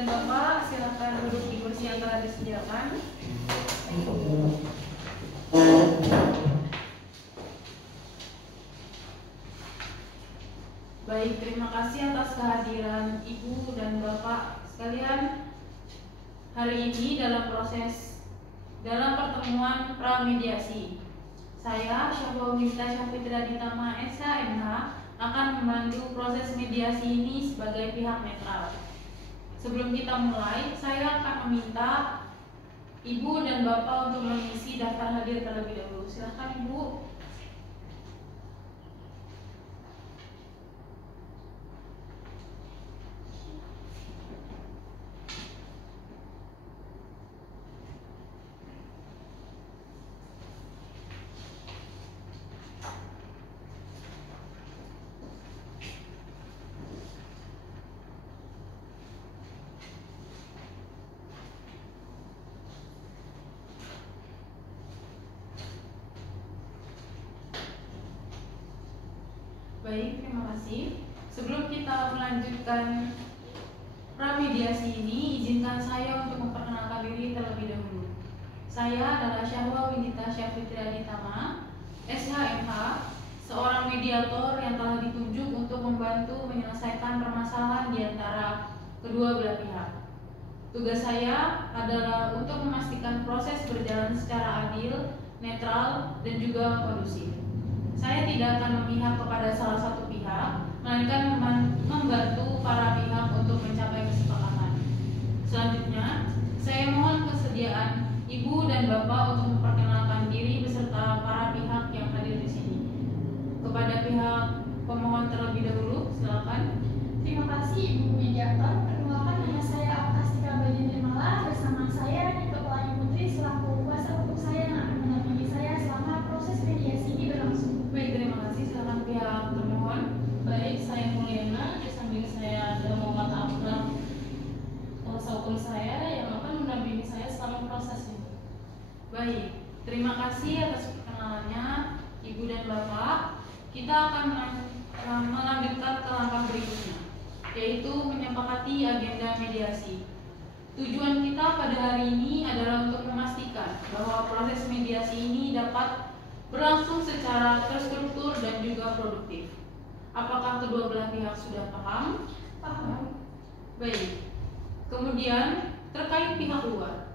dan Bapak silakan duduk di kursi yang telah disediakan. Baik, terima kasih atas kehadiran Ibu dan Bapak sekalian hari ini dalam pertemuan pramediasi. Saya Syahwa Winita Syafitra Ditama SHMH akan membantu proses mediasi ini sebagai pihak netral. Sebelum kita mulai, saya akan meminta Ibu dan Bapak untuk mengisi daftar hadir terlebih dahulu. Silakan Ibu. Baik, terima kasih. Sebelum kita melanjutkan pramediasi ini, izinkan saya untuk memperkenalkan diri terlebih dahulu. Saya adalah Syahwa Winita Syafitra Ditama, SHMH, seorang mediator yang telah ditunjuk untuk membantu menyelesaikan permasalahan di antara kedua belah pihak. Tugas saya adalah untuk memastikan proses berjalan secara adil, netral, dan juga kondusif. Saya tidak akan memihak kepada salah satu pihak, melainkan membantu para pihak untuk mencapai kesepakatan. Selanjutnya, saya mohon kesediaan Ibu dan Bapak untuk memperkenalkan diri beserta para pihak yang hadir di sini. Kepada pihak pemohon terlebih dahulu, silakan. Terima kasih Ibu Mediator. Perkenalkan, nama saya Akastika Badinirmala. Bersama saya Niko Pelangi Putri selaku kuasa hukum saya yang akan mendampingi saya selama proses mediasi ini berlangsung. Baik, terima kasih. Silakan pihak termohon. Baik, saya Mulyana. Di samping saya ada Muhammad Abram, kuasa hukum saya yang akan mendampingi saya selama proses ini. Baik, terima kasih atas perkenalannya Ibu dan Bapak. Kita akan melanjutkan ke langkah berikutnya, yaitu menyepakati agenda mediasi. Tujuan kita pada hari ini adalah untuk memastikan bahwa proses mediasi ini dapat berlangsung secara terstruktur dan juga produktif. Apakah kedua belah pihak sudah paham? Paham. Baik. Kemudian terkait pihak luar,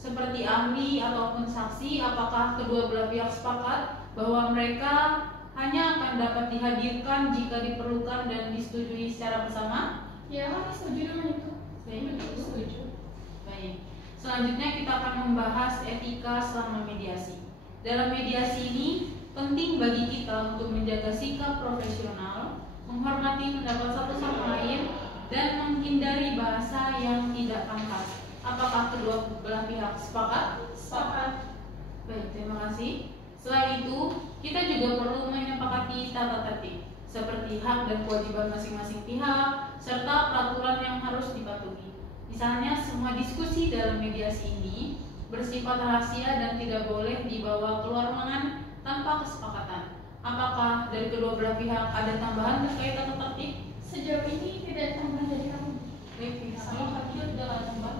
seperti ahli ataupun saksi, apakah kedua belah pihak sepakat bahwa mereka hanya akan dapat dihadirkan jika diperlukan dan disetujui secara bersama? Ya, kami setuju dengan itu. Baik, setuju. Baik. Selanjutnya kita akan membahas etika selama mediasi. Dalam mediasi ini, penting bagi kita untuk menjaga sikap profesional, menghormati pendapat satu sama lain, dan menghindari bahasa yang tidak pantas. Apakah kedua belah pihak sepakat? Sepakat. Baik, terima kasih. Selain itu, kita juga perlu menyepakati tata tertib, seperti hak dan kewajiban masing-masing pihak, serta peraturan yang harus dipatuhi. Misalnya, semua diskusi dalam mediasi ini bersifat rahasia dan tidak boleh dibawa keluar ruangan tanpa kesepakatan. Apakah dari kedua belah pihak ada tambahan terkait tata tertib? Sejauh ini tidak ada tambahan dari kami. Baik, Sama kami sudah tambahan.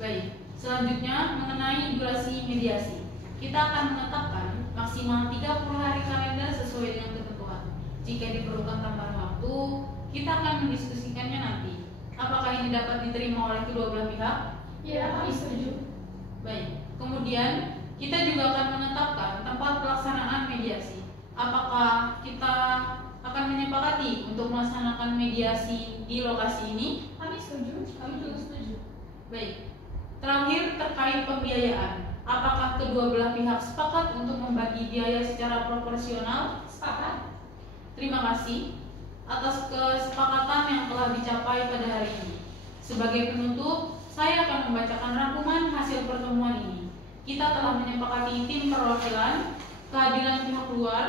Baik, selanjutnya mengenai durasi mediasi. Kita akan menetapkan maksimal 30 hari kalender sesuai dengan ketentuan. Jika diperlukan tambahan waktu, kita akan mendiskusikannya nanti. Apakah ini dapat diterima oleh kedua belah pihak? Ya, kami setuju. Baik, kemudian kita juga akan menetapkan tempat pelaksanaan mediasi. Apakah kita akan menyepakati untuk melaksanakan mediasi di lokasi ini? Kami setuju. Kami juga setuju. Baik, terakhir terkait pembiayaan. Apakah kedua belah pihak sepakat untuk membagi biaya secara proporsional? Sepakat. Terima kasih atas kesepakatan yang telah dicapai pada hari ini. Sebagai penutup, saya akan membacakan rangkuman hasil pertemuan ini. Kita telah menyepakati tim perwakilan, keadilan pihak luar,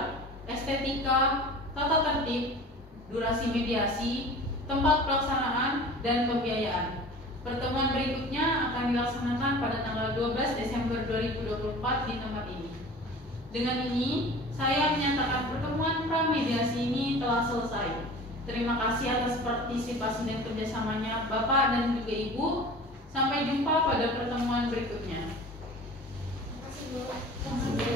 estetika, tata tertib, durasi mediasi, tempat pelaksanaan, dan pembiayaan. Pertemuan berikutnya akan dilaksanakan pada tanggal 12 Desember 2024 di tempat ini. Dengan ini, saya menyatakan pertemuan pramediasi ini telah selesai. Terima kasih atas partisipasi dan kerjasamanya Bapak dan juga Ibu. Sampai jumpa pada pertemuan berikutnya. Terima kasih, Bu. Terima kasih, Bu.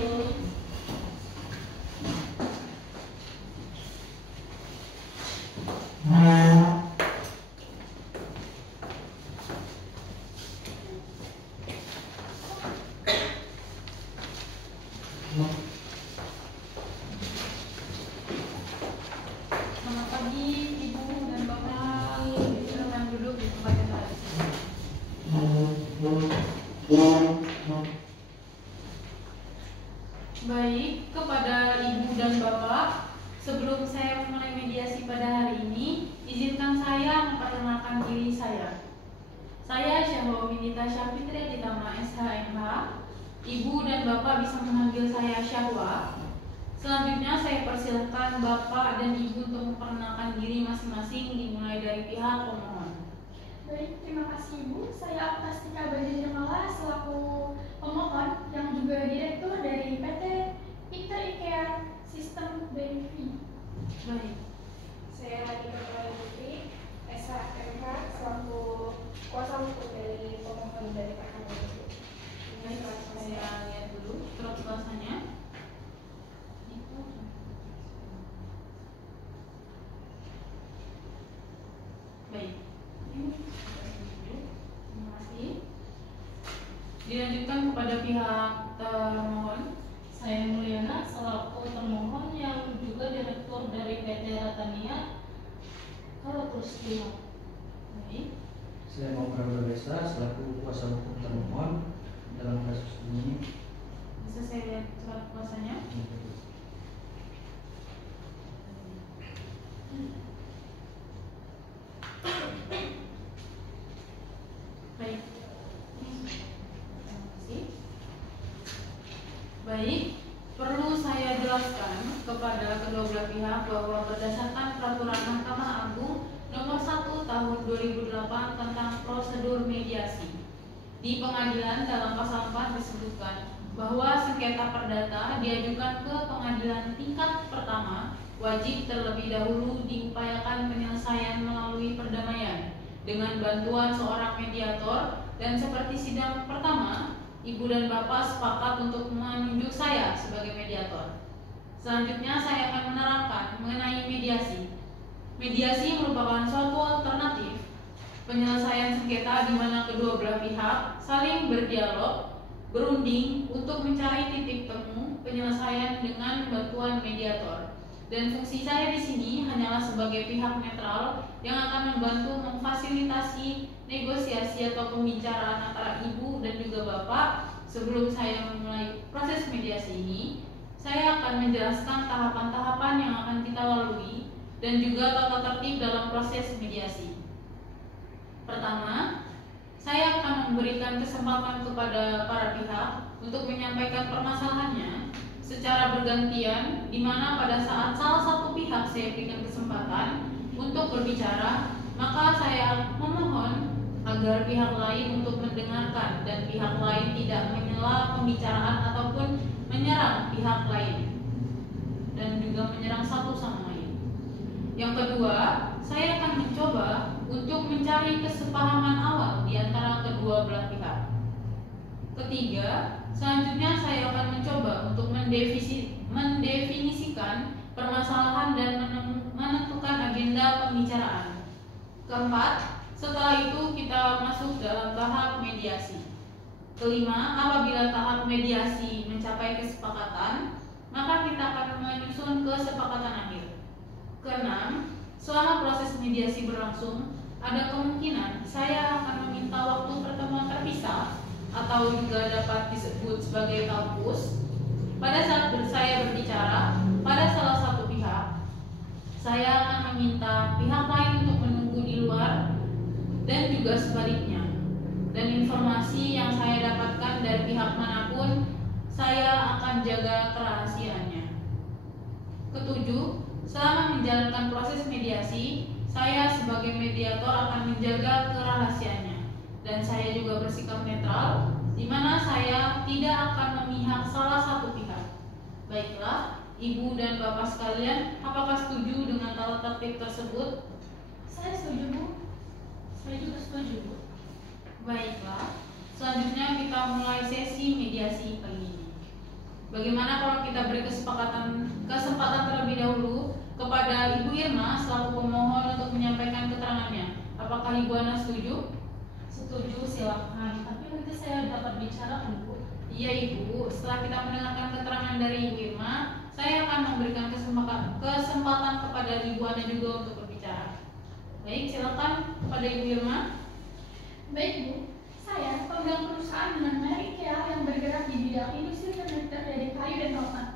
Selamat pagi Ibu dan Bapak. Silakan duduk di tempat yang lain. Baik, kepada Ibu dan Bapak, sebelum saya memulai mediasi pada hari ini, izinkan saya memperkenalkan diri saya. Saya Syahwa Winita Syafitri Aditama SHMH. Ibu dan Bapak bisa memanggil saya Syahwa. Selanjutnya saya persilahkan Bapak dan Ibu untuk memperkenalkan diri masing-masing, dimulai dari pihak pemohon. Baik, terima kasih Ibu. Saya Aptastika Badi Nirmala selaku pemohon yang juga direktur dari PT Intericare Sistem BNV. Baik. Saya Nika Putri, SHMH, selaku kuasa hukum dari pemohon dari Pak Hamid. Baik, saya lihat dulu surat kuasanya. Baik. Terima kasih. Dilanjutkan kepada pihak termohon. Saya Mulyana selaku termohon yang juga direktur dari PT Ratania Kalau Krustino. Baik. Saya Maulana Besa selaku kuasa hukum termohon dalam kasus ini. Bisa saya lihat surat kuasanya? Baik. Terima kasih. Baik, perlu saya jelaskan kepada kedua belah pihak bahwa berdasarkan Peraturan Mahkamah Agung Nomor 1 Tahun 2008 tentang prosedur mediasi, di pengadilan dalam pasal 4 disebutkan bahwa sengketa perdata diajukan ke pengadilan tingkat pertama wajib terlebih dahulu diupayakan penyelesaian melalui perdamaian dengan bantuan seorang mediator, dan seperti sidang pertama, Ibu dan Bapak sepakat untuk menunjuk saya sebagai mediator. Selanjutnya saya akan menerangkan mengenai mediasi. Mediasi merupakan suatu alternatif penyelesaian sengketa di mana kedua belah pihak saling berdialog, berunding untuk mencari titik temu penyelesaian dengan bantuan mediator. Dan fungsi saya di sini hanyalah sebagai pihak netral yang akan membantu memfasilitasi negosiasi atau pembicaraan antara Ibu dan juga Bapak. Sebelum saya memulai proses mediasi ini, saya akan menjelaskan tahapan-tahapan yang akan kita lalui dan juga tata tertib dalam proses mediasi. Pertama, saya akan memberikan kesempatan kepada para pihak untuk menyampaikan permasalahannya secara bergantian, di mana pada saat salah satu pihak saya berikan kesempatan untuk berbicara, maka saya memohon agar pihak lain untuk mendengarkan dan pihak lain tidak menyela pembicaraan ataupun menyerang pihak lain dan juga menyerang satu sama lain. Yang kedua, saya akan mencoba untuk mencari kesepahaman awal di antara kedua belah pihak. Ketiga, selanjutnya saya akan mencoba untuk mendefinisikan permasalahan dan menentukan agenda pembicaraan. Keempat, setelah itu kita masuk dalam tahap mediasi. Kelima, apabila tahap mediasi mencapai kesepakatan, maka kita akan menyusun kesepakatan akhir. Keenam, selama proses mediasi berlangsung, ada kemungkinan saya akan meminta waktu pertemuan terpisah atau juga dapat disebut sebagai kampus. Pada saat saya berbicara pada salah satu pihak, saya akan meminta pihak lain untuk menunggu di luar dan juga sebaliknya. Dan informasi yang saya dapatkan dari pihak manapun, saya akan jaga kerahasiaannya. Ketujuh, selama menjalankan proses mediasi, saya sebagai mediator akan menjaga kerahasiaannya. Dan saya juga bersikap netral, di mana saya tidak akan memihak salah satu pihak. Baiklah, Ibu dan Bapak sekalian, apakah setuju dengan tata tertib tersebut? Saya setuju, Bu. Saya juga setuju, Bu. Baiklah, selanjutnya kita mulai sesi mediasi kali ini. Bagaimana kalau kita beri kesempatan terlebih dahulu kepada Ibu Irma selaku pemohon untuk menyampaikan keterangannya. Apakah Ibu Ana setuju? Setuju, silakan. Tapi nanti saya dapat bicara kan, Bu? Iya Ibu, setelah kita mendengarkan keterangan dari Ibu Irma, saya akan memberikan kesempatan kepada Ibu Ana juga untuk berbicara. Baik, silakan kepada Ibu Irma. Baik, Bu. Saya pemegang perusahaan dengan merek IKEA yang bergerak di bidang industri furniture dari kayu dan rotan,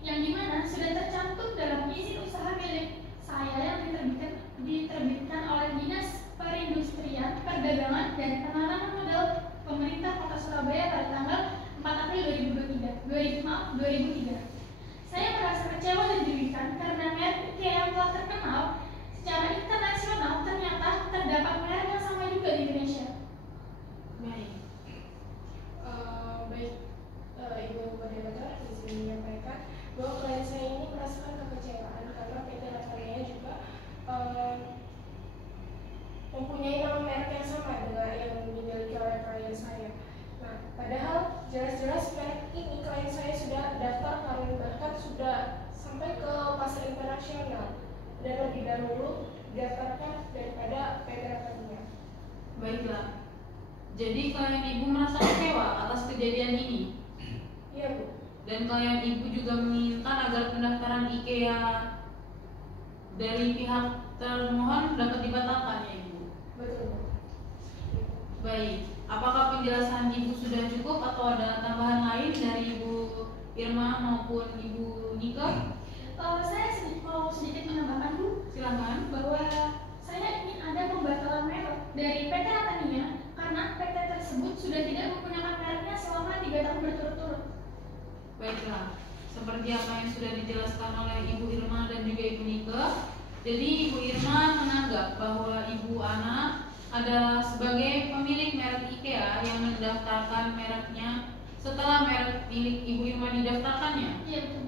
yang dimana sudah tercantum dalam izin usaha milik saya yang diterbitkan oleh Dinas Perindustrian, Perdagangan, dan Penanaman Modal Pemerintah Kota Surabaya pada tanggal 4 April 2003. Saya merasa kecewa dan dirugikan karena merek IKEA yang telah terkenal secara internasional ternyata terdapat merek yang sama juga di Indonesia. Baik. Ibu moderator izin menyampaikan bahwa klien saya ini merasakan kekecewaan karena PT Latania juga mempunyai nama merek yang sama dengan yang dimiliki oleh klien saya. Nah, padahal jelas-jelas merek ini klien saya sudah daftarkan, bahkan sudah sampai ke pasar internasional dan lebih dahulu didaftarkan daripada PT Latania. Baiklah. Jadi klien Ibu merasa kecewa atas kejadian ini. Iya, Bu. Dan klien Ibu juga menginginkan agar pendaftaran IKEA dari pihak termohon dapat dibatalkan ya Ibu. Betul, Bu. Baik, apakah penjelasan Ibu sudah cukup atau ada tambahan lain dari Ibu Irma maupun Ibu Nika? Saya mau sedikit menambahkan, Bu, Silakan. bahwa saya ingin ada pembatalan merek dari PT Latania karena PT tersebut sudah tidak menggunakan mereknya selama 3 tahun berturut-turut. Baiklah, seperti apa yang sudah dijelaskan oleh Ibu Irma dan juga Ibu Nika. Jadi Ibu Irma menganggap bahwa Ibu Ana adalah sebagai pemilik merek IKEA yang mendaftarkan mereknya setelah merek milik Ibu Irma didaftarkannya, Iya, betul.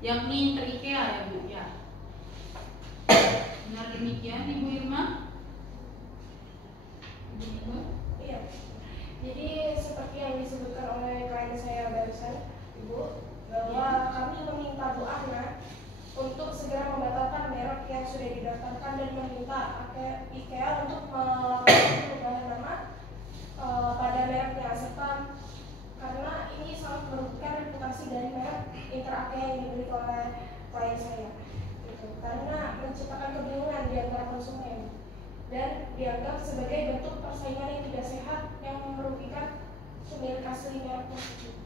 yakni ter-IKEA ya Bu ya. Benar demikian Ibu Irma? Ibu Nika? Iya. Jadi seperti yang disebutkan oleh klien saya barusan, Ibu, bahwa kami meminta Bu Ana untuk segera membatalkan merek yang sudah didaftarkan dan meminta IKEA untuk melakukan perubahan nama pada mereknya, serta karena ini sangat merugikan reputasi dari merek IKEA yang dimiliki oleh klien saya. Gitu. Karena menciptakan kebingungan di antara konsumen dan dianggap sebagai bentuk persaingan yang tidak sehat yang merugikan pemilik asli merek tersebut.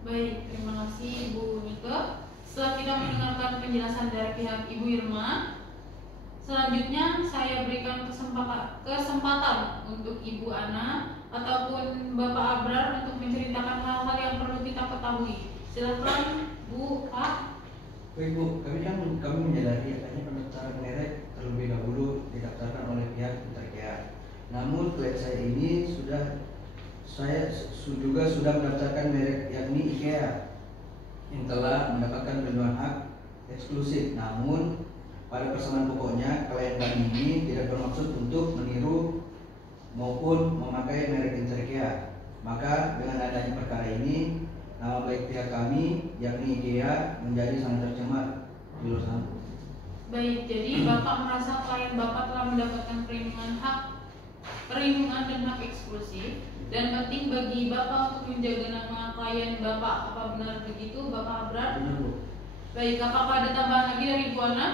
Baik, terima kasih Ibu Nika. Setelah kita mendengarkan penjelasan dari pihak Ibu Irma, selanjutnya saya berikan kesempatan untuk Ibu Ana ataupun Bapak Abrar untuk menceritakan hal-hal yang perlu kita ketahui. Silakan Bu A. Baik Bu, kami menyadari adanya pendaftaran merek terlebih dahulu didaftarkan oleh pihak IKEA. Namun klien saya ini juga sudah mendaftarkan merek yakni IKEA yang telah mendapatkan perlindungan hak eksklusif. Namun pada persamaan pokoknya klien kami ini tidak bermaksud untuk meniru maupun memakai merek IKEA. Maka dengan adanya perkara ini, nama baik pihak kami yakni IKEA menjadi sangat tercemar di luar sana. Baik, jadi Bapak merasa klien Bapak telah mendapatkan perlindungan dan hak eksklusif, dan penting bagi Bapak untuk menjaga nama klien Bapak. Apa benar begitu Bapak Abrar? Benar Bu. Baik, apakah ada tambahan lagi dari Bu Ana?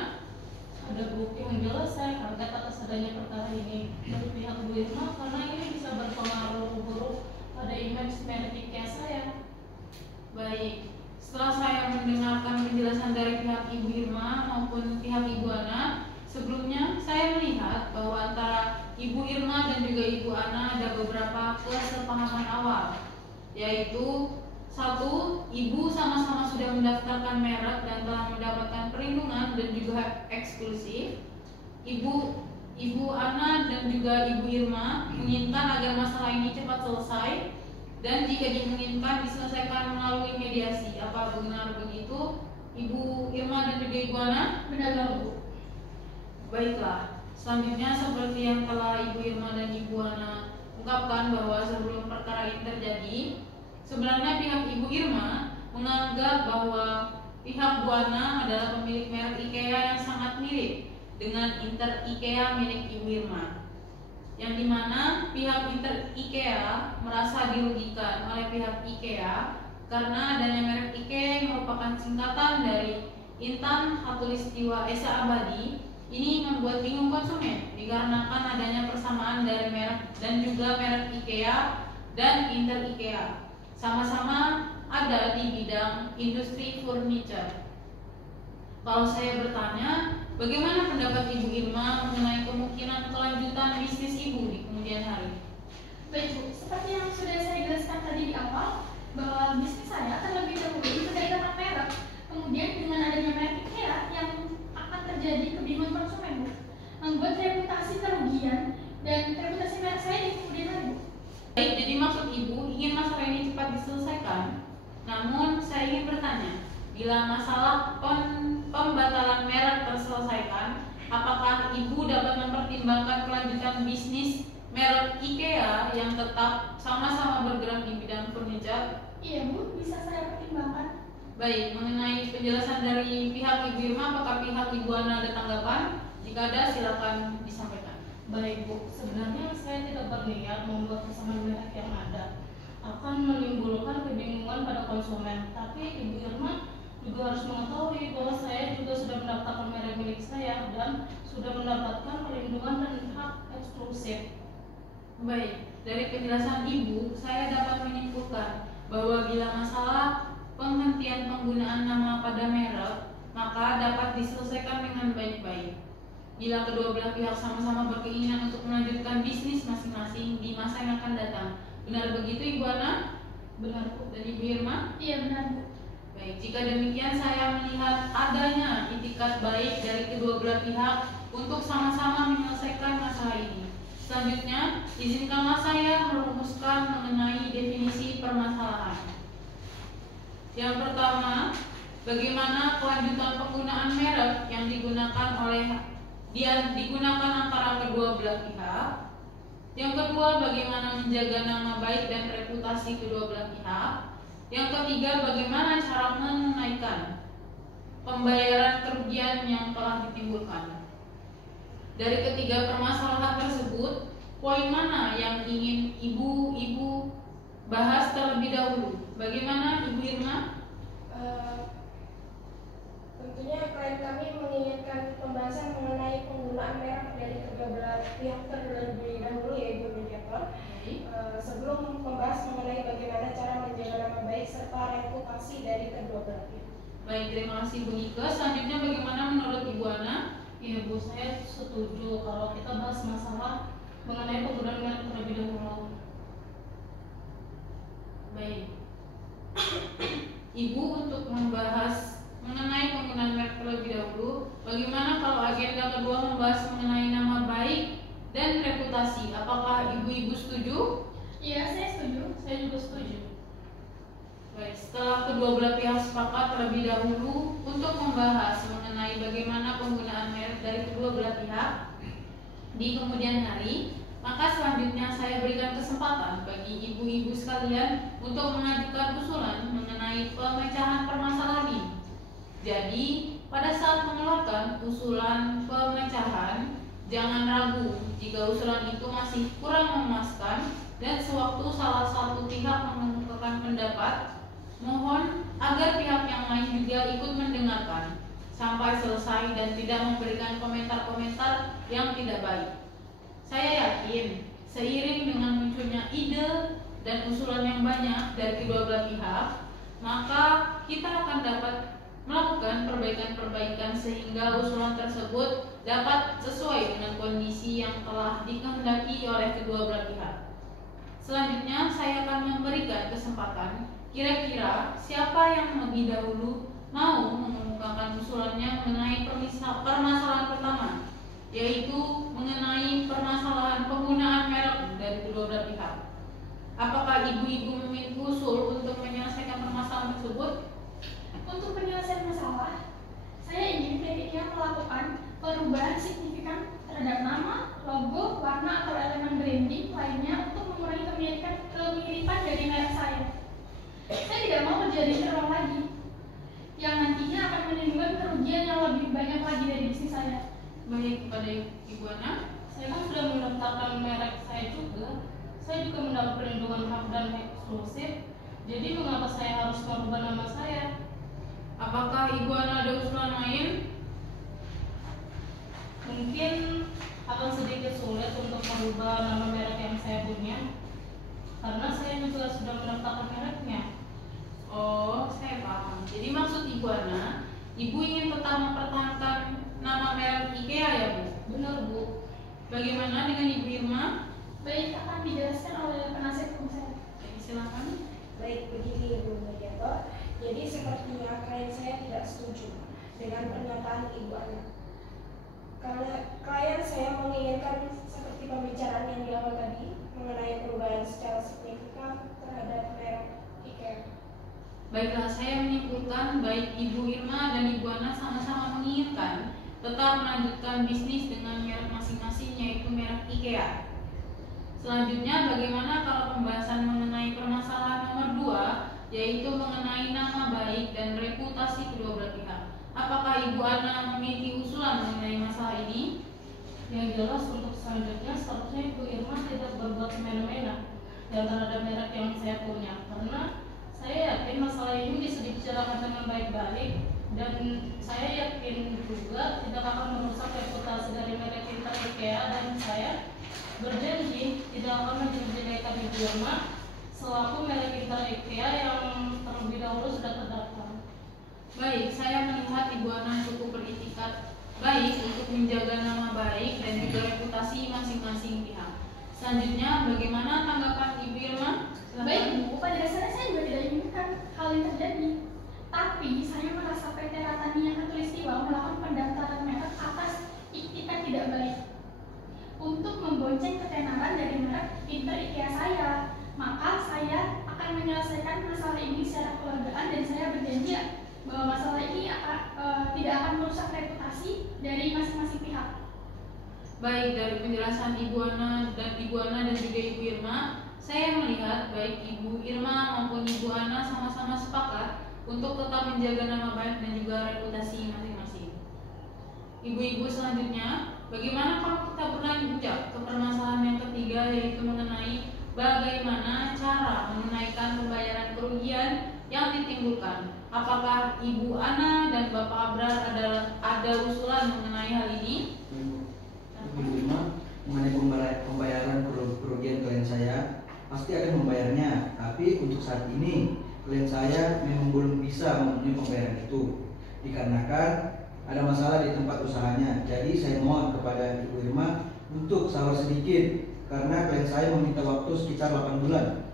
Ada bukti yang jelas saya kaget atas adanya perkara ini dari pihak Bu Irma karena ini bisa berpengaruh buruk pada image merek IKEA saya. Baik, setelah saya mendengarkan penjelasan dari pihak Ibu Irma maupun pihak Ibu Ana, sebelumnya saya melihat bahwa antara Ibu Irma dan juga Ibu Ana ada beberapa kesepahaman awal, yaitu satu, Ibu sama-sama sudah mendaftarkan merek dan telah mendapatkan perlindungan dan juga eksklusif. Ibu Ana dan juga Ibu Irma menginginkan agar masalah ini cepat selesai, dan jika dimungkinkan diselesaikan melalui mediasi. Apa benar begitu Ibu Irma dan juga Ibu Ana? Benar, Bu. Baiklah, selanjutnya seperti yang telah Ibu Irma dan Ibu Ana ungkapkan bahwa sebelum perkara ini terjadi, sebenarnya pihak Ibu Irma menganggap bahwa pihak Bu Ana adalah pemilik merek IKEA yang sangat mirip dengan Inter IKEA milik Ibu Irma, yang dimana pihak Inter IKEA merasa dirugikan oleh pihak IKEA karena adanya merek IKEA yang merupakan singkatan dari Intan Khatulistiwa Esa Abadi. Ini membuat bingung konsumen dikarenakan adanya persamaan dari merek dan juga merek IKEA dan Inter IKEA sama-sama ada di bidang industri furniture. Kalau saya bertanya, bagaimana pendapat Ibu Irma mengenai kemungkinan kelanjutan bisnis Ibu di kemudian hari? Baik, Bu. Seperti yang sudah saya jelaskan tadi di awal, bahwa bisnis saya terlebih dahulu terkait dengan merek. Kemudian dengan adanya merek IKEA yang akan terjadi kebingungan konsumen, Bu, membuat reputasi kerugian dan reputasi merek saya di kemudian hari, Bu. Baik, jadi maksud Ibu ingin masalah ini cepat diselesaikan. Namun saya ingin bertanya, bila masalah pembatalan merek terselesaikan, apakah Ibu dapat mempertimbangkan kelanjutan bisnis merek IKEA yang tetap sama-sama bergerak di bidang furniture? Iya, Bu, bisa saya pertimbangkan. Baik, mengenai penjelasan dari pihak Ibu Irma, apakah pihak Ibu Ana ada tanggapan? Jika ada, silakan disampaikan. Baik, Bu, sebenarnya saya tidak berniat membuat persamaan merek yang ada akan menimbulkan kebingungan pada konsumen. Tapi Ibu Irma juga harus mengetahui bahwa saya juga sudah mendaftarkan merek milik saya dan sudah mendapatkan perlindungan dan hak eksklusif. Baik, dari penjelasan Ibu, saya dapat menyimpulkan bahwa bila masalah penghentian penggunaan nama pada merek, maka dapat diselesaikan dengan baik-baik. Bila kedua belah pihak sama-sama berkeinginan untuk melanjutkan bisnis masing-masing di masa yang akan datang. Benar begitu, Ibu Ana? Benar, Bu. Dan Ibu Irma? Iya, benar, Bu. Baik, jika demikian saya melihat adanya itikat baik dari kedua belah pihak untuk sama-sama menyelesaikan masalah ini. Selanjutnya, izinkanlah saya merumuskan mengenai definisi permasalahan. Yang pertama, bagaimana kelanjutan penggunaan merek yang digunakan antara kedua belah pihak. Yang kedua, bagaimana menjaga nama baik dan reputasi kedua belah pihak. Yang ketiga, bagaimana cara menunaikan pembayaran kerugian yang telah ditimbulkan. Dari ketiga permasalahan tersebut, poin mana yang ingin Ibu bahas terlebih dahulu? Bagaimana Ibu Irma? Tentunya klien kami menginginkan pembahasan mengenai penggunaan merek dari kedua belah pihak terlebih dahulu, ya Ibu Mediator. Sebelum membahas mengenai bagaimana cara menjaga nama baik serta reputasi dari kedua belah pihak. Baik, terima kasih Bu Nike. Selanjutnya bagaimana menurut Ibu Ana? Iya, Bu, saya setuju kalau kita bahas masalah mengenai penggunaan merek terlebih dahulu. Baik, Ibu untuk membahas mengenai penggunaan merek terlebih dahulu, bagaimana kalau agenda kedua membahas mengenai nama baik dan reputasi? Apakah Ibu-Ibu setuju? Iya, saya setuju. Saya juga setuju. Baik, setelah kedua belah pihak sepakat terlebih dahulu untuk membahas mengenai bagaimana penggunaan merek dari kedua belah pihak di kemudian hari, maka selanjutnya saya berikan kesempatan bagi ibu-ibu sekalian untuk mengajukan usulan mengenai pemecahan permasalahan ini. Jadi, pada saat mengeluarkan usulan pemecahan, jangan ragu jika usulan itu masih kurang memuaskan dan sewaktu salah satu pihak mengemukakan pendapat, mohon agar pihak yang lain juga ikut mendengarkan sampai selesai dan tidak memberikan komentar-komentar yang tidak baik. Saya yakin seiring dengan munculnya ide dan usulan yang banyak dari kedua belah pihak, maka kita akan dapat melakukan perbaikan-perbaikan sehingga usulan tersebut dapat sesuai dengan kondisi yang telah dikehendaki oleh kedua belah pihak. Selanjutnya saya akan memberikan kesempatan kira-kira siapa yang lebih dahulu mau mengemukakan usulannya mengenai permasalahan pertama, yaitu mengenai permasalahan penggunaan merek dari kedua belah pihak. Apakah ibu-ibu memiliki usul untuk menyelesaikan permasalahan tersebut? Untuk penyelesaian masalah, saya ingin PT IKEA melakukan perubahan signifikan terhadap nama, logo, warna, atau elemen branding lainnya untuk mengurangi kemiripan dari merek saya. Saya tidak mau terjadi terulang lagi, yang nantinya akan menimbulkan kerugian yang lebih banyak lagi dari bisnis saya. Baik, kepada Ibu Ana, Saya kan sudah mendaftarkan merek saya juga. Saya juga mendapat perlindungan hak dan eksklusif. Jadi mengapa saya harus merubah nama saya? apakah Ibu Ana ada usulan lain? Mungkin akan sedikit sulit untuk merubah nama merek yang saya punya, karena saya juga sudah mendaftarkan mereknya. Oh, saya paham. Jadi maksud Ibu Ana, Ibu ingin tetap mempertahankan nama merek IKEA ya, Bu? Benar, Bu. Bagaimana dengan Ibu Irma? Baik, akan dijelaskan oleh penasihat hukum saya. Oke, silakan. Baik, begini Ibu Mediator. Jadi sepertinya klien saya tidak setuju dengan pernyataan Ibu Ana. Karena klien saya menginginkan seperti pembicaraan yang di awal tadi mengenai perubahan secara signifikan terhadap merek IKEA. Baiklah, saya menyimpulkan baik Ibu Irma dan Ibu Ana sama-sama menginginkan tetap melanjutkan bisnis dengan merek masing-masing, yaitu merek IKEA. Selanjutnya, bagaimana kalau pembahasan mengenai permasalahan nomor 2, yaitu mengenai nama baik dan reputasi kedua belah pihak. Apakah Ibu Ana memiliki usulan mengenai masalah ini? Yang jelas untuk selanjutnya seharusnya Ibu Irma tidak berbuat semena-mena dan terhadap merek yang saya punya, karena saya yakin masalah ini bisa dibicarakan dengan baik-baik, dan saya yakin juga tidak akan merusak reputasi dari merek kita IKEA, dan saya berjanji tidak akan menjelek-jelekan Ibu Irma selaku merek kita IKEA yang terlebih dahulu sudah terdaftar. Baik, saya melihat Ibu Ana cukup beritikat baik untuk menjaga nama baik dan juga reputasi masing-masing pihak. Selanjutnya, bagaimana tanggapan Ibu Irma? Silakan. Baik, Bu. Pada dasarnya saya juga tidak inginkan hal ini terjadi. Tapi saya merasa PT Ratania Khatulistiwa melakukan pendaftaran merek atas iktikat tidak baik untuk membonceng ketenaran dari merek Inter IKEA saya. Maka saya akan menyelesaikan masalah ini secara kekeluargaan, dan saya berjanji bahwa masalah ini tidak akan merusak reputasi dari masing-masing pihak. Baik, dari penjelasan Ibu Ana dan juga Ibu Irma, saya melihat baik Ibu Irma maupun Ibu Ana sama-sama sepakat untuk tetap menjaga nama baik dan juga reputasi masing-masing. Ibu-ibu selanjutnya, bagaimana kalau kita berlanjut ke permasalahan yang ketiga, yaitu mengenai bagaimana cara menunaikan pembayaran kerugian yang ditimbulkan. Apakah Ibu Ana dan Bapak Abrar ada usulan mengenai hal ini? Ibu Irma, mengenai pembayaran kerugian klien saya, pasti akan membayarnya. Tapi untuk saat ini klien saya memang belum bisa memenuhi pembayaran itu, dikarenakan ada masalah di tempat usahanya. Jadi saya mohon kepada Ibu Irma untuk sabar sedikit, karena klien saya meminta waktu sekitar 8 bulan.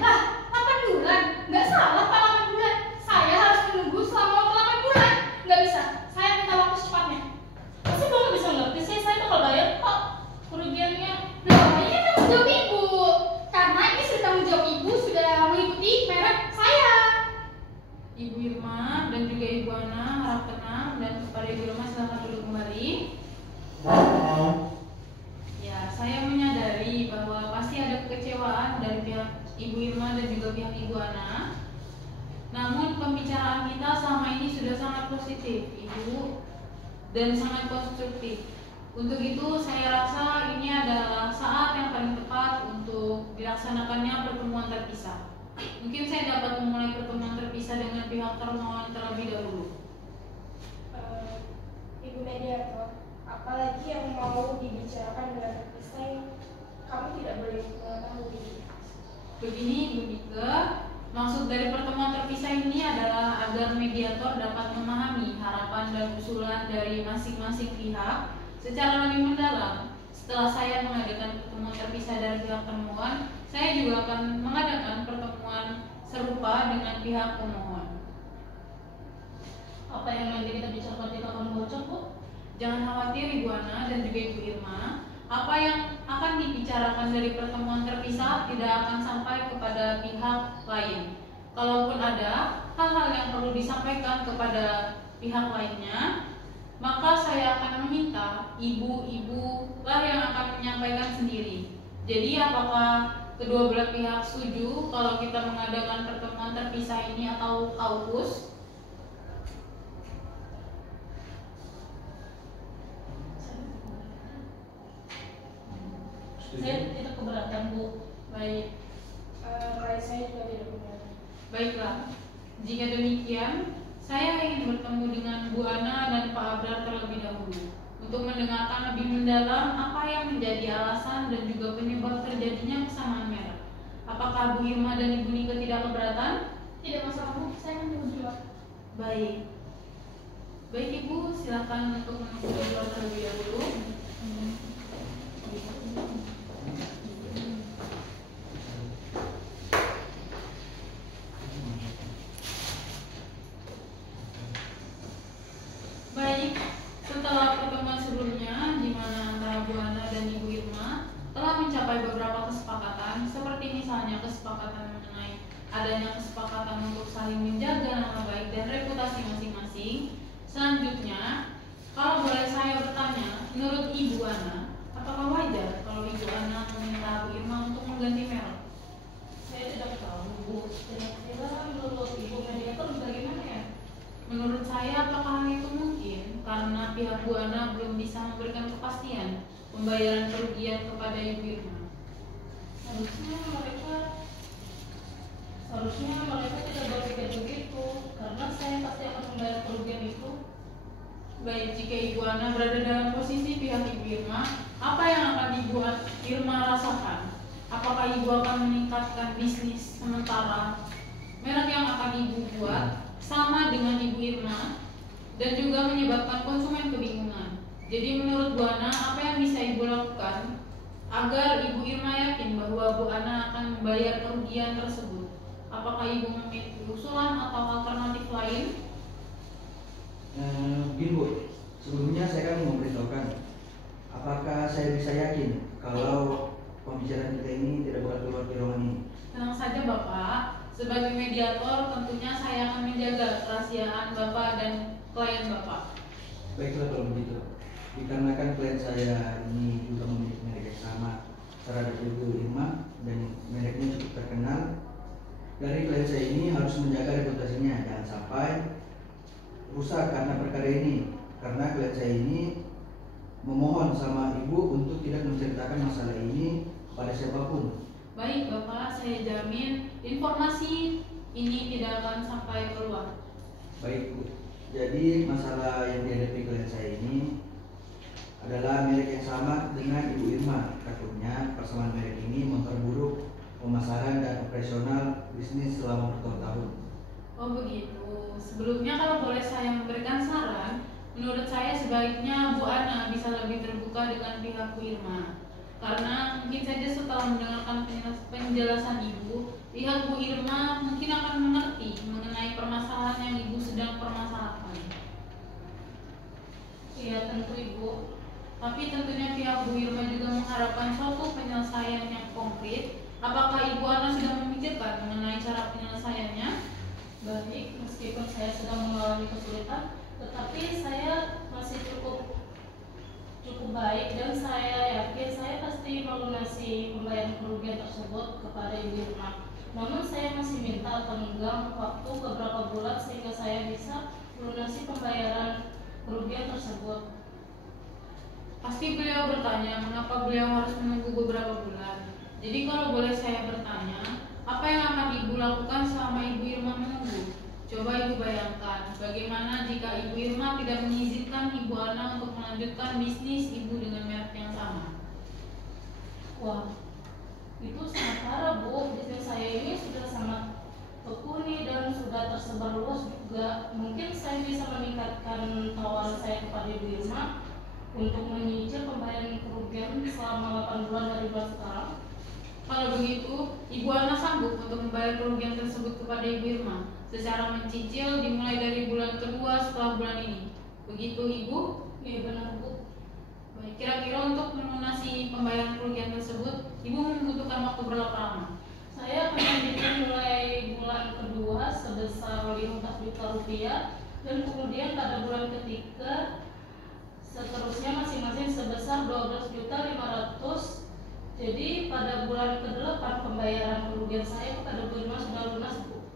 Lah, 8 bulan? Nggak salah Pak, 8 bulan. Saya harus menunggu selama waktu 8 bulan. Nggak bisa, saya minta waktu secepatnya. Pasti Bapak bisa ngerti sih, saya bakal bayar kok kerugiannya. Loh, ini kan tanggung jawab Ibu. Karena ini sudah tanggung jawab Ibu, sudah mengikuti merek saya. Ibu Irma dan juga Ibu Ana harap tenang, dan kepada Ibu Irma silakan duduk kembali. Ya, saya menyadari bahwa pasti ada kekecewaan dari pihak Ibu Irma dan juga pihak Ibu Ana. Namun pembicaraan kita selama ini sudah sangat positif, Ibu, dan sangat konstruktif. Untuk itu saya rasa ini adalah saat yang paling tepat untuk dilaksanakannya pertemuan terpisah. Mungkin saya dapat memulai pertemuan terpisah dengan pihak termohon terlebih dahulu. Ibu Mediator, apalagi yang mau dibicarakan dengan terpisah, kami tidak boleh mengetahui. Begini Bu Nike, maksud dari pertemuan terpisah ini adalah agar mediator dapat memahami harapan dan usulan dari masing-masing pihak secara lebih mendalam. Setelah saya mengadakan pertemuan terpisah dari pihak termohon, saya juga akan mengadakan pertemuan serupa dengan pihak pemohon. Apa yang nanti kita bicarakan tidak akan bocor, Bu? Jangan khawatir Ibu Ana dan juga Ibu Irma, apa yang akan dibicarakan dari pertemuan terpisah tidak akan sampai kepada pihak lain. Kalaupun ada hal-hal yang perlu disampaikan kepada pihak lainnya, maka saya akan meminta ibu-ibu lah yang akan menyampaikan sendiri. Jadi apakah kedua belah pihak setuju kalau kita mengadakan pertemuan terpisah ini atau kaukus? Saya tidak keberatan, Bu. Baik, Klien saya juga tidak punya. baiklah. Jika demikian, saya ingin bertemu dengan Bu Ana dan Pak Abrar terlebih dahulu untuk mendengarkan lebih mendalam apa yang menjadi alasan dan juga penyebab terjadinya kesamaan merek. Apakah Bu Irma dan Ibu Nika tidak keberatan? Tidak masalah, Bu. Saya menunggu di luar. Baik. Baik Ibu, silakan untuk menunggu di luar terlebih dahulu. Baik, setelah pertemuan sebelumnya di mana antara Bu Ana dan Ibu Irma telah mencapai beberapa kesepakatan, seperti misalnya kesepakatan mengenai adanya kesepakatan untuk saling menjaga nama baik dan reputasi masing-masing. Selanjutnya, kalau boleh saya bertanya, menurut Ibu Ana, apakah wajar kalau Ibu Ana meminta Bu Irma untuk mengganti merek? Saya tidak tahu, Bu. Kira-kira menurut Ibu mediator bagaimana ya? Menurut saya, apakah hal itu mungkin karena pihak Bu Ana belum bisa memberikan kepastian pembayaran kerugian kepada Ibu Irma? Seharusnya mereka tidak berpikir begitu, karena saya pasti akan membayar kerugian itu. Baik, jika Ibu Ana berada dalam posisi pihak Ibu Irma, apa yang akan Ibu Irma rasakan? Apakah Ibu akan meningkatkan bisnis sementara merek yang akan Ibu buat sama dengan Ibu Irma dan juga menyebabkan konsumen kebingungan? Jadi menurut Bu Ana, apa yang bisa Ibu lakukan agar Ibu Irma yakin bahwa Bu Ana akan membayar kerugian tersebut? Apakah Ibu memiliki usulan atau alternatif lain? Begini Bu, sebelumnya saya akan memberitahukan apakah saya bisa yakin kalau pembicaraan kita ini tidak bakal keluar di ruangan ini. Tenang saja Bapak, sebagai mediator tentunya saya akan menjaga kerahasiaan Bapak dan klien Bapak. Baiklah kalau begitu. Dikarenakan klien saya ini juga memiliki merek yang sama terhadap Ibu Irma dan mereknya cukup terkenal, dari klien saya ini harus menjaga reputasinya jangan sampai rusak karena perkara ini. Karena klien saya ini memohon sama Ibu untuk tidak menceritakan masalah ini kepada siapapun. Baik Bapak, saya jamin informasi ini tidak akan sampai keluar. Baik Bu, jadi masalah yang dihadapi klien saya ini adalah merek yang sama dengan Ibu Irma. Takutnya persamaan merek ini memperburuk pemasaran dan operasional bisnis selama bertahun-tahun. Oh begitu. Sebelumnya kalau boleh saya memberikan saran, menurut saya sebaiknya Bu Ana bisa lebih terbuka dengan pihak Bu Irma. Karena mungkin saja setelah mendengarkan penjelasan Ibu, pihak Bu Irma mungkin akan mengerti mengenai permasalahan yang Ibu sedang permasalahkan. Iya tentu Ibu. Tapi tentunya pihak Bu Irma juga mengharapkan suatu penyelesaian yang konkret. Apakah Ibu Ana sudah memikirkan mengenai cara penyelesaiannya? Baik, meskipun saya sedang mengalami kesulitan, tetapi saya masih cukup baik dan saya yakin saya pasti melunasi pembayaran kerugian tersebut kepada Ibu Irma. Namun saya masih minta tenggang waktu beberapa bulan sehingga saya bisa melunasi pembayaran kerugian tersebut. Pasti beliau bertanya mengapa beliau harus menunggu beberapa bulan. Jadi kalau boleh saya bertanya, apa yang akan Ibu lakukan selama Ibu Irma menunggu? Coba Ibu bayangkan, bagaimana jika Ibu Irma tidak mengizinkan Ibu Ana untuk melanjutkan bisnis Ibu dengan merek yang sama? Wah, itu sangat parah Bu. Bisnis saya ini sudah sangat tekuni dan sudah tersebar luas juga. Mungkin saya bisa meningkatkan tawaran saya kepada Ibu Irma untuk menyicil pembayaran kerugian selama 8 bulan dari bulan sekarang. Kalau begitu, Ibu Ana sanggup untuk membayar kerugian tersebut kepada Ibu Irma secara mencicil dimulai dari bulan kedua setelah bulan ini. Begitu Ibu? Iya benar Bu. Baik, kira-kira untuk melunasi pembayaran kerugian tersebut, Ibu membutuhkan waktu berapa lama? Saya akan melanjutkan mulai bulan kedua rupiah, dan kemudian pada bulan ketiga seterusnya masing-masing sebesar 12.500.000. Jadi pada bulan ke-8 pembayaran kerugian saya kepada Bu Irma sudah lunas, Bu.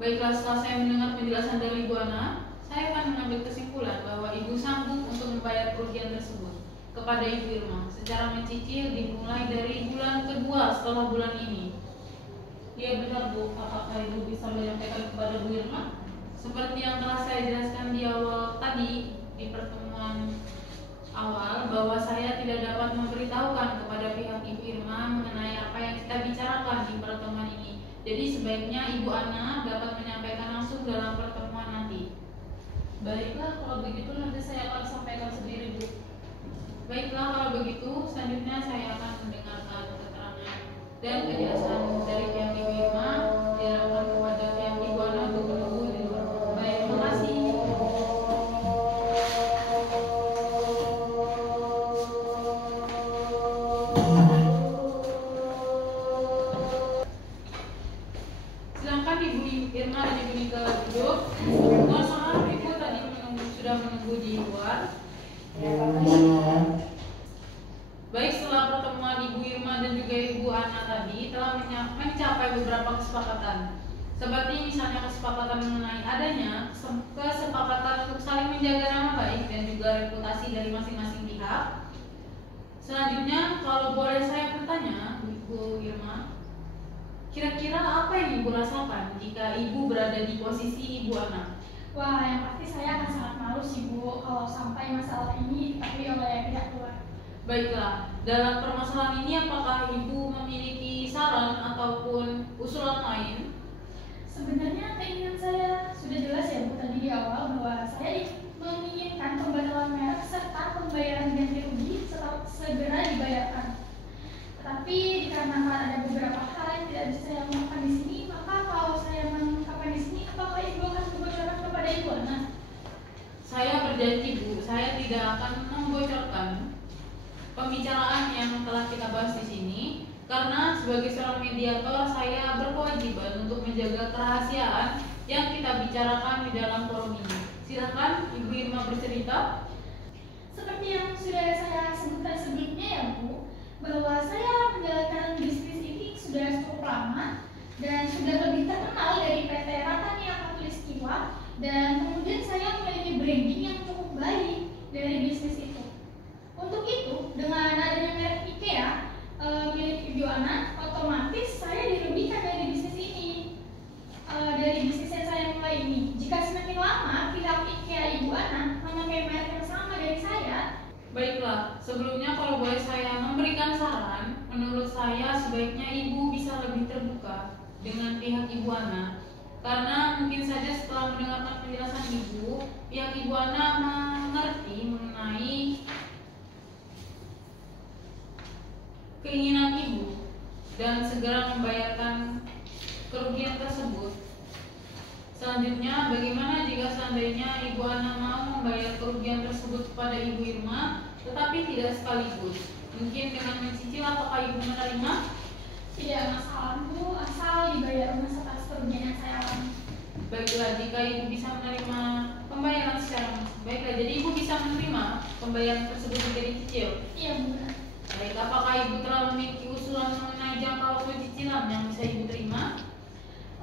Baiklah, setelah saya mendengar penjelasan dari Ibu Ana, saya akan mengambil kesimpulan bahwa Ibu sanggup untuk membayar kerugian tersebut kepada Ibu Irma secara mencicil dimulai dari bulan kedua setelah bulan ini. Iya benar, Bu. Apakah Ibu bisa menyampaikan kepada Bu Irma? Seperti yang telah saya jelaskan di awal tadi di pertemuan awal, bahwa saya tidak dapat memberitahukan kepada pihak Ibu Irma mengenai apa yang kita bicarakan di pertemuan ini. Jadi sebaiknya Ibu Ana dapat menyampaikan langsung dalam pertemuan nanti. Baiklah, kalau begitu nanti saya akan sampaikan sendiri, Bu. Baiklah, kalau begitu selanjutnya saya akan mendengarkan keterangan dan penjelasan dari pihak Ibu Irma, diharapkan kepada pihak Ibu Ana untuk menunggu di luar. Baik, terima kasih. Silakan Ibu Irma dan Ibu Nika duduk. Mohon maaf Ibu tadi sudah menunggu di luar. Baik, setelah pertemuan Ibu Irma dan juga Ibu Ana tadi telah mencapai beberapa kesepakatan. Seperti misalnya kesepakatan mengenai adanya kesepakatan untuk saling menjaga nama baik dan juga reputasi dari masing-masing pihak. Selanjutnya, kalau boleh saya bertanya, Ibu Irma, kira-kira apa yang Ibu rasakan jika Ibu berada di posisi Ibu Ana? Wah, yang pasti saya akan sangat malu sih Bu kalau sampai masalah ini diakui oleh pihak luar. Baiklah, dalam permasalahan ini apakah Ibu memiliki saran ataupun usulan lain? Sebenarnya keinginan saya sudah jelas ya Bu tadi di awal, bahwa saya menginginkan pembatalan merek serta pembayaran ganti rugi segera dibayarkan. Tapi dikarenakan ada beberapa hal yang tidak bisa saya ungkapkan di sini, maka kalau saya mengungkapkan di sini, apakah Ibu akan membocorkan kepada Ibu Ana? Saya berjanji Bu, saya tidak akan membocorkan pembicaraan yang telah kita bahas di sini, karena sebagai seorang mediator saya berkewajiban untuk menjaga kerahasiaan yang kita bicarakan di dalam forum ini. Silakan Ibu Irma bercerita. Seperti yang sudah saya sebutkan sebelumnya ya Bu, bahwa saya menjalankan bisnis ini sudah cukup lama dan sudah lebih terkenal dari PT Ratania Khatulistiwa, dan kemudian saya memiliki branding yang cukup baik dari bisnis itu. Untuk itu, dengan adanya merek IKEA milik Ibu Ana, otomatis saya dirugikan dari bisnis ini, dari bisnis yang saya mulai ini. Jika semakin lama pihak IKEA Ibu Ana memakai merek yang sama dari saya. Baiklah, sebelumnya kalau boleh saya memberikan saran, menurut saya sebaiknya Ibu bisa lebih terbuka dengan pihak Ibu Ana, karena mungkin saja setelah mendengarkan penjelasan Ibu, pihak Ibu Ana mengerti mengenai keinginan Ibu dan segera membayarkan kerugian tersebut. Selanjutnya, bagaimana jika seandainya Ibu Ana mau membayar kerugian tersebut kepada Ibu Irma, tetapi tidak sekaligus? Mungkin dengan mencicil, apakah Ibu menerima? Tidak masalah Bu, asal dibayar lunas atas kerugian yang saya alami. Baiklah, jika Ibu bisa menerima pembayaran secara lunas, baiklah, jadi Ibu bisa menerima pembayaran tersebut menjadi cicil. Iya Bu. Baik, apakah Ibu telah memiliki usulan mengenai jangka waktu cicilan yang bisa Ibu terima?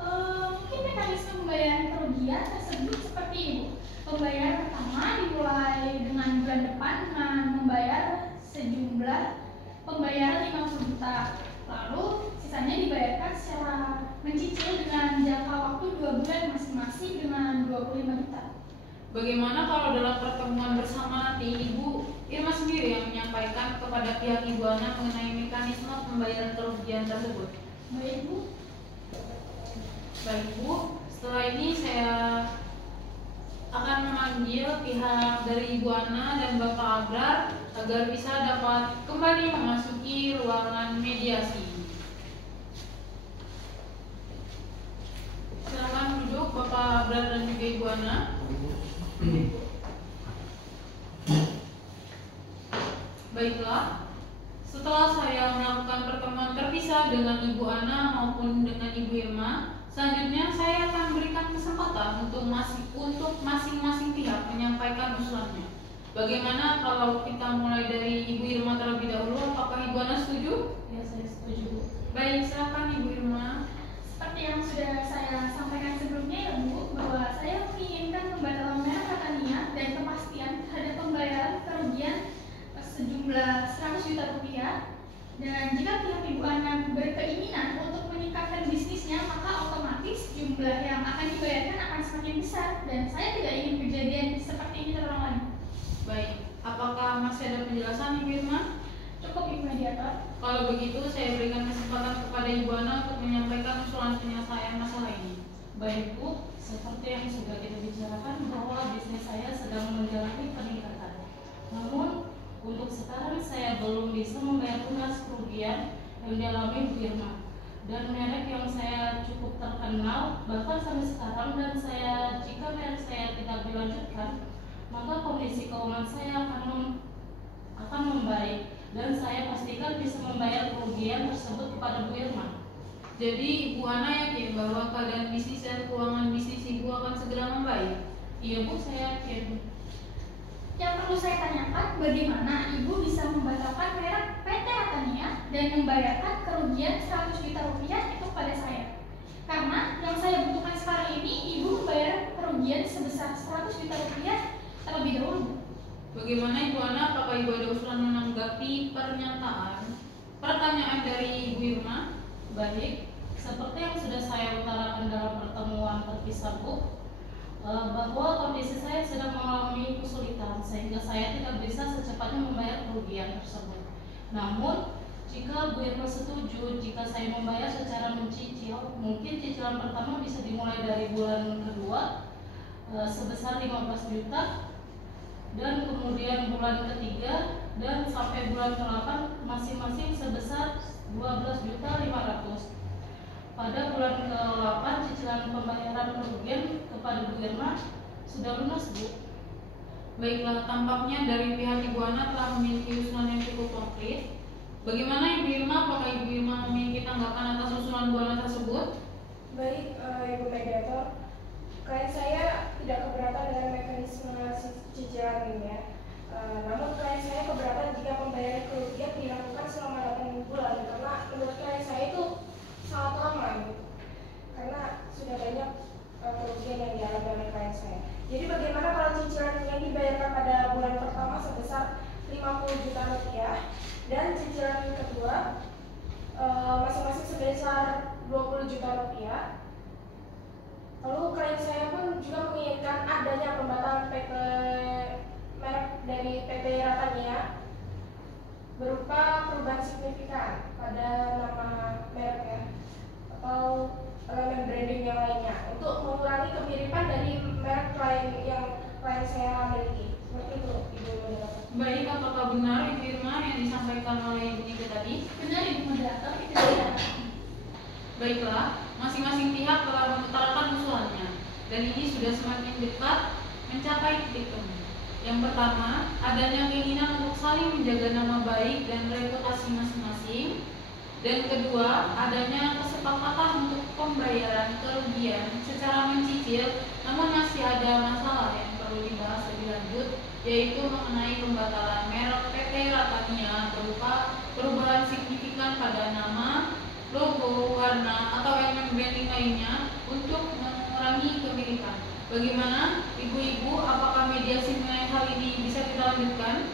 Mungkin mekanisme pembayaran kerugian tersebut seperti Ibu. Pembayaran pertama dimulai dengan bulan depan dengan membayar sejumlah pembayaran 50 juta. Lalu sisanya dibayarkan secara mencicil dengan jangka waktu 2 bulan masing-masing dengan 25 juta. Bagaimana kalau dalam pertemuan bersama nanti Ibu Irma sendiri yang menyampaikan kepada pihak Ibu Ana mengenai mekanisme pembayaran kerugian tersebut? Baik Bu. Baik Bu, setelah ini saya akan memanggil pihak dari Ibu Ana dan Bapak Abrar agar bisa dapat kembali memasuki ruangan mediasi. Silakan duduk Bapak Abrar dan juga Ibu Ana. Baiklah, setelah saya melakukan pertemuan terpisah dengan Ibu Ana maupun dengan Ibu Irma, Selanjutnya saya akan berikan kesempatan untuk masing-masing pihak menyampaikan usulannya. Bagaimana kalau kita mulai dari Ibu Irma terlebih dahulu? Apakah Ibu Ana setuju? Ya, saya setuju, Bu. Baik, silakan Ibu Irma. Seperti yang sudah saya sampaikan sebelumnya ya Bu, bahwa saya menginginkan pembatalan merek Ratania dan kepastian terhadap pembayaran kerugian sejumlah 100 juta rupiah. Dan jika pihak Ibu Ana berkeinginan untuk meningkatkan bisnisnya, maka otomatis jumlah yang akan dibayarkan akan semakin besar, dan saya tidak ingin kejadian seperti ini terulang lagi. Baik, apakah masih ada penjelasan Ibu Irma? Cukup Ibu Mediator. Kalau begitu saya berikan kesempatan kepada Ibu Ana untuk menyampaikan usulan penyelesaian masalah ini. Baik, Bu, seperti yang sudah kita bicarakan bahwa bisnis saya sedang menjalani peningkatan. Namun untuk sekarang saya belum bisa membayar lunas kerugian yang dialami Bu Irma. Dan merek yang saya cukup terkenal bahkan sampai sekarang, dan jika merek saya tidak dilanjutkan, maka kondisi keuangan saya akan membaik, dan saya pastikan bisa membayar kerugian tersebut kepada Bu Irma. Jadi Ibu Ana yakin bahwa keadaan bisnis dan keuangan bisnis Ibu akan segera membaik? Iya Bu, saya yakin. Yang perlu saya tanyakan, bagaimana Ibu bisa membatalkan merek PT Ratania dan membayarkan kerugian 100 juta rupiah itu kepada saya? Karena yang saya butuhkan sekarang ini, Ibu membayar kerugian sebesar 100 juta rupiah terlebih dahulu. Bagaimana Ibu Ana? Apakah Ibu ada usulan menanggapi pertanyaan dari Ibu Irma? Baik, seperti yang sudah saya utarakan dalam pertemuan terpisah Bu, bahwa kondisi saya sedang mengalami kesulitan sehingga saya tidak bisa secepatnya membayar kerugian tersebut. Namun jika Bu Irma setuju, jika saya membayar secara mencicil, mungkin cicilan pertama bisa dimulai dari bulan kedua sebesar 15 juta, dan kemudian bulan ketiga dan sampai bulan ke-8 masing-masing sebesar 12.500.000. Pada bulan ke-8 cicilan pembayaran kerugian kepada Bu Irma sudah lunas Bu. Baiklah, tampaknya dari pihak Ibu Ana telah memiliki usulan yang cukup konkret. Bagaimana Ibu Irma? Apakah Ibu Irma memiliki tanggapan atas usulan Bu Ana tersebut? Baik, Ibu Mediator, klien saya tidak keberatan dengan mekanisme cicilan ini ya. Namun klien saya keberatan jika pembayaran kerugian dilakukan selama 8 bulan, karena menurut klien saya itu sangat lama gitu. Karena sudah banyak kerugian yang dialami oleh klien saya. Jadi bagaimana kalau cicilan yang dibayarkan pada bulan pertama sebesar 50 juta rupiah dan cicilan kedua masing-masing sebesar 20 juta rupiah. Lalu klien saya pun juga menginginkan adanya pembatalan merek dari PT Ratania berupa perubahan signifikan pada nama merek ya, atau elemen branding yang lainnya untuk mengurangi kemiripan dari merek yang klien saya miliki. Seperti itu Ibu Moderator. Baik, apakah benar Ibu Irma yang disampaikan oleh Ibu Nika tadi? Benar Ibu Moderator, itu tidak. Baiklah, masing-masing pihak telah mengutarakan usulannya, dan ini sudah semakin dekat mencapai titik temu. Yang pertama, adanya keinginan untuk saling menjaga nama baik dan reputasi masing-masing. Dan kedua, adanya kesepakatan untuk pembayaran kerugian secara mencicil, namun masih ada masalah yang perlu dibahas lebih lanjut, yaitu mengenai pembatalan merek PT Ratania berupa perubahan signifikan pada nama, logo, warna, atau elemen branding lainnya untuk mengurangi kemiripan. Bagaimana Ibu-Ibu, apakah mediasi mengenai hal ini bisa kita lanjutkan?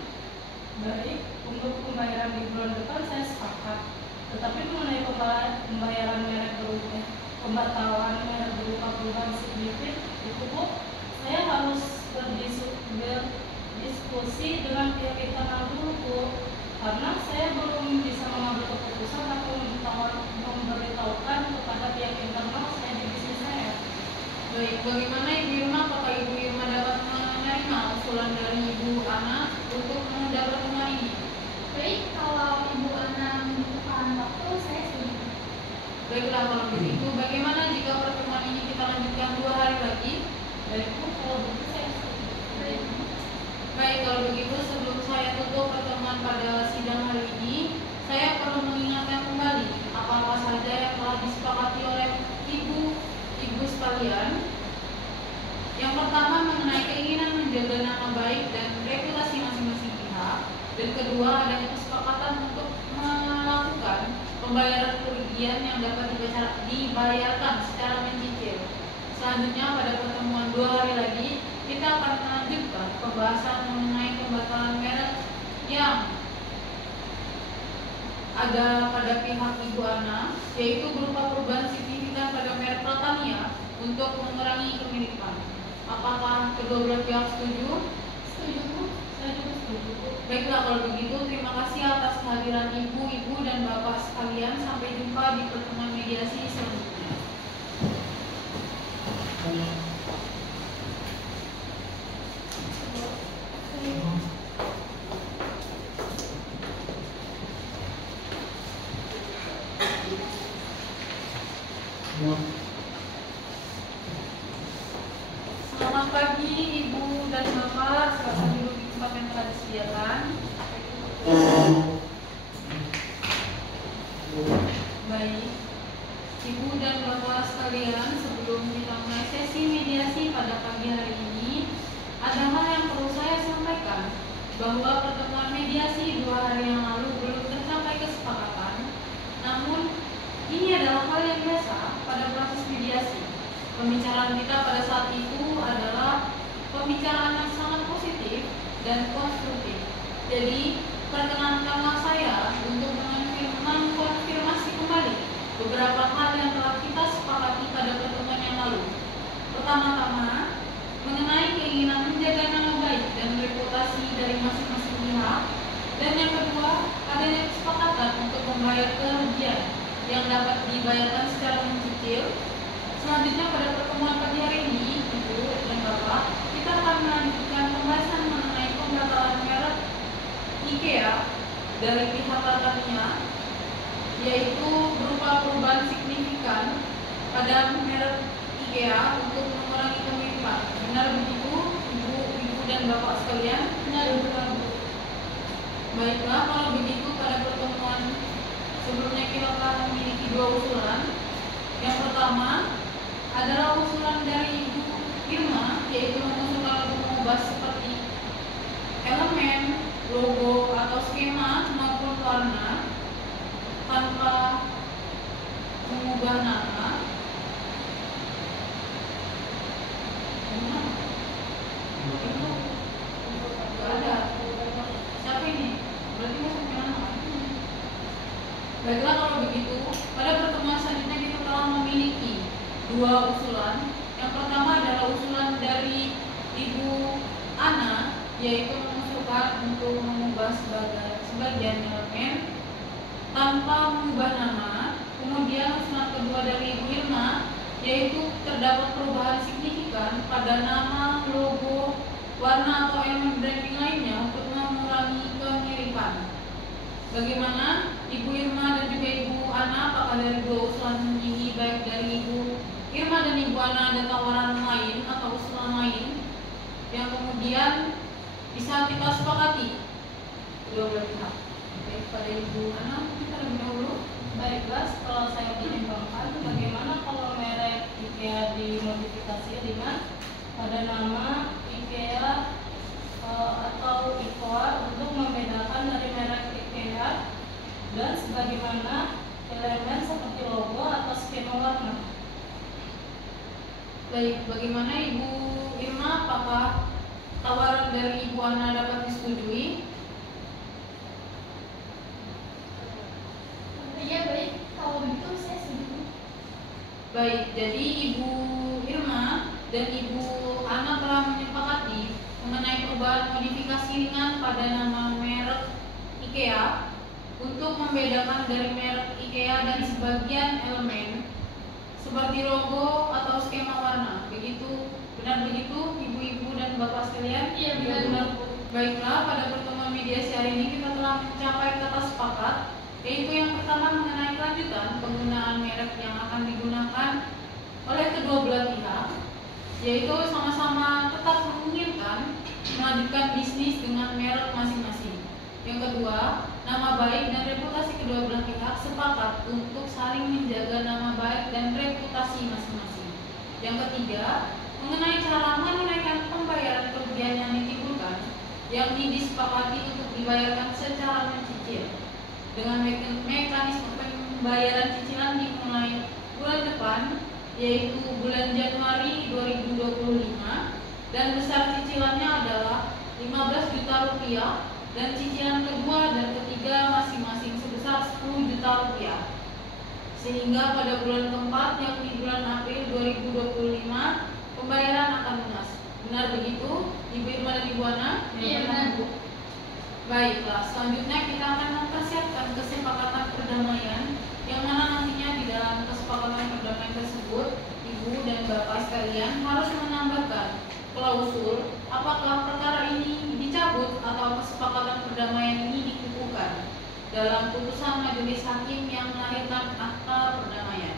Baik, untuk pembayaran di bulan depan saya sepakat. Tetapi mengenai pembayaran merek berupa pembatalan merek berupa perubahan signifikan itu Bu, saya harus berdiskusi dengan pihak internal dulu Bu, karena saya belum bisa mengambil keputusan atau memberitahukan kepada pihak internal saya di bisnis saya. Baik, bagaimana Ibu Irma? Apakah Ibu Irma dapat menerima usulan dari Ibu Ana untuk menunda pertemuan ini? Baik, kalau Ibu Ana membutuhkan waktu, saya setuju. Baiklah, kalau begitu, bagaimana jika pertemuan ini kita lanjutkan 2 hari lagi? Baik Bu, kalau begitu saya setuju. Baik, kalau begitu sebelum saya tutup pertemuan pada sidang hari ini, saya perlu mengingatkan kembali apa-apa saja yang telah disepakati oleh Ibu Ibu sekalian, yang pertama mengenai keinginan menjaga nama baik dan reputasi masing-masing pihak, dan kedua adanya kesepakatan untuk melakukan pembayaran kerugian yang dapat dibayarkan secara mencicil. Selanjutnya pada pertemuan 2 hari lagi kita akan melanjutkan pembahasan mengenai pembatalan merek yang ada pada pihak Ibu Ana, yaitu berupa perubahan signifikan pada merek Pratania untuk mengurangi kemiripan. Apakah kedua belah pihak setuju? Setuju Bu? Saya juga setuju, Bu. Baiklah kalau begitu, terima kasih atas kehadiran ibu dan bapak sekalian. Sampai jumpa di pertemuan mediasi selanjutnya. Selamat pagi ibu dan bapak, silakan duduk di tempat yang telah disediakan. Baik, ibu dan bapak sekalian, sebelum kita mulai sesi mediasi pada pagi hari ini, ada hal yang perlu saya sampaikan, bahwa pertemuan mediasi 2 hari yang lalu belum tercapai kesepakatan. Namun ini adalah hal yang biasa pada proses mediasi. Pembicaraan kita pada saat itu adalah pembicaraan yang sangat positif dan konstruktif. Jadi, perkenankanlah saya untuk mengkonfirmasi kembali beberapa hal yang telah kita sepakati pada pertemuan yang lalu. Pertama-tama, mengenai keinginan menjaga nama baik dan reputasi dari masing-masing pihak. Dan yang kedua, adanya kesepakatan untuk membayar kerugian yang dapat dibayarkan secara mencicil. Selanjutnya pada pertemuan pagi hari ini, Ibu dan Bapak, kita akan melanjutkan pembahasan mengenai pembatalan merek IKEA dari pihak Pratania, yaitu berupa perubahan signifikan pada merek IKEA untuk mengurangi kemiripan. Benar begitu, Ibu dan Bapak sekalian? Benar Bu. Baiklah, kalau begitu pada pertemuan sebelumnya kita telah memiliki 2 usulan. Yang pertama adalah usulan dari Ibu Irma, yaitu mengusulkan untuk mengubah seperti elemen, logo atau skema maupun warna tanpa mengubah nama. Gak ada. Siapa ini? Berarti masuk nama. Baiklah kalau begitu, pada pertemuan selanjutnya kita telah memiliki 2 usulan. Yang pertama adalah usulan dari Ibu Ana, yaitu mengusulkan untuk mengubah sebagian elemen tanpa mengubah nama. Kemudian usulan kedua dari Ibu Irma, yaitu terdapat perubahan signifikan pada nama, logo, warna atau elemen branding lainnya untuk mengurangi kemiripan. Bagaimana Ibu Irma dan juga Ibu Ana, apakah dari 2 usulan ini, baik dari Ibu Irma dan Ibu Ana, ada tawaran lain atau usulan lain yang kemudian bisa kita sepakati kedua belah pihak? Baik, pada Ibu Ana kita lebih dahulu. Baiklah, setelah saya pertimbangkan, bagaimana kalau merek IKEA dimodifikasi dengan pada nama IKEA atau IKOA untuk membedakan dari merek IKEA dan sebagaimana elemen seperti logo atau skema warna. Baik, bagaimana Ibu Irma, apakah tawaran dari Ibu Ana dapat disetujui? Iya baik, kalau begitu saya setuju. Baik, jadi Ibu Irma dan Ibu Ana telah menyepakati mengenai perubahan modifikasi ringan pada nama merek IKEA untuk membedakan dari merek IKEA dari sebagian elemen seperti logo atau skema warna. Begitu, benar begitu Ibu-ibu dan Bapak sekalian? Iya benar. Baiklah, pada pertemuan mediasi hari ini kita telah mencapai kata sepakat, yaitu yang pertama mengenai kelanjutan penggunaan merek yang akan digunakan oleh kedua belah pihak, yaitu sama-sama tetap menginginkan melanjutkan bisnis dengan merek masing-masing. Yang kedua, nama baik dan reputasi kedua belah pihak sepakat untuk saling menjaga nama baik dan reputasi masing-masing. Yang ketiga, mengenai cara menunaikan pembayaran kerugian yang ditimbulkan, yakni disepakati untuk dibayarkan secara mencicil dengan mekanisme pembayaran cicilan dimulai bulan depan, yaitu bulan Januari 2025, dan besar cicilannya adalah 15 juta rupiah dan cicilan kedua dan ketiga masing-masing sebesar 10 juta rupiah. Sehingga pada bulan keempat, yakni bulan April 2025, pembayaran akan lunas. Benar begitu, Ibu Irma dan Ibu Ana? Iya, benar, Bu. Baiklah, selanjutnya kita akan mempersiapkan kesepakatan perdamaian yang mana nantinya di dalam kesepakatan perdamaian tersebut, Ibu dan Bapak sekalian harus menambahkan klausul apakah perkara ini dicabut atau kesepakatan perdamaian ini dikukuhkan dalam putusan majelis hakim yang melahirkan akta perdamaian.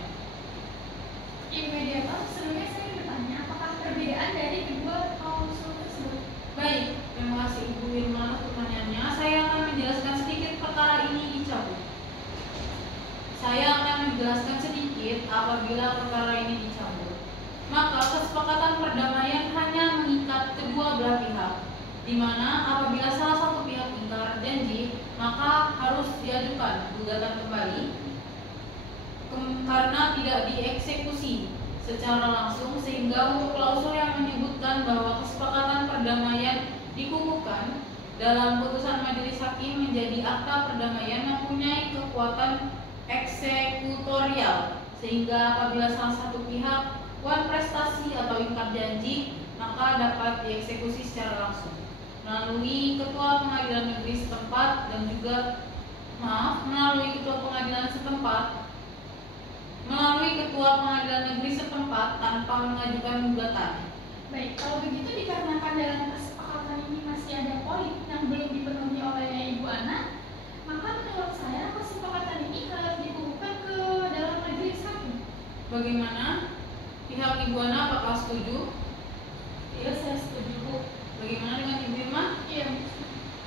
Ibu Mediator, sebelumnya saya ingin bertanya, apakah perbedaan dari kedua klausul tersebut? Baik, terima kasih Ibu Irma untuk pertanyaannya. Saya akan menjelaskan sedikit perkara ini dicabut. Saya akan menjelaskan sedikit apabila perkara ini dicabut. Maka kesepakatan perdamaian hanya mengikat kedua belah pihak, di mana apabila salah satu pihak ingkar janji, maka harus diajukan gugatan kembali karena tidak dieksekusi secara langsung, sehingga untuk klausul yang menyebutkan bahwa kesepakatan perdamaian dikukuhkan dalam putusan majelis hakim menjadi akta perdamaian mempunyai kekuatan eksekutorial, sehingga apabila salah satu pihak wan prestasi atau ingkar janji, maka dapat dieksekusi secara langsung melalui ketua pengadilan negeri setempat dan juga melalui ketua pengadilan negeri setempat tanpa mengajukan gugatan. Baik, kalau begitu dikarenakan dalam kesepakatan ini masih ada poin yang belum dipenuhi oleh Ibu Ana, maka menurut saya kesepakatan ini harus dikukuhkan ke dalam majelis hakim. Bagaimana? Pihak Ibu Ana apakah setuju? Iya, saya setuju, Bu. Bagaimana dengan Ibu Irma? Iya.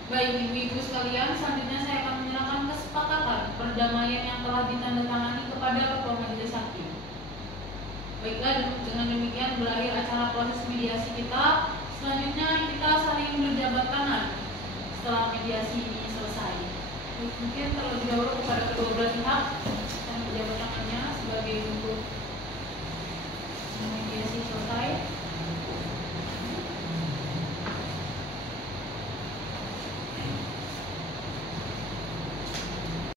Baik ibu-ibu sekalian, selanjutnya saya akan menyerahkan kesepakatan perdamaian yang telah ditandatangani kepada ketua majelis hakim. Baiklah, dengan demikian berakhir acara proses mediasi kita. Selanjutnya kita saling berjabat tangan setelah mediasi ini selesai. Mungkin terlebih dahulu kepada kedua belah pihak dan berjabat tangannya sebagai bentuk mediasi selesai.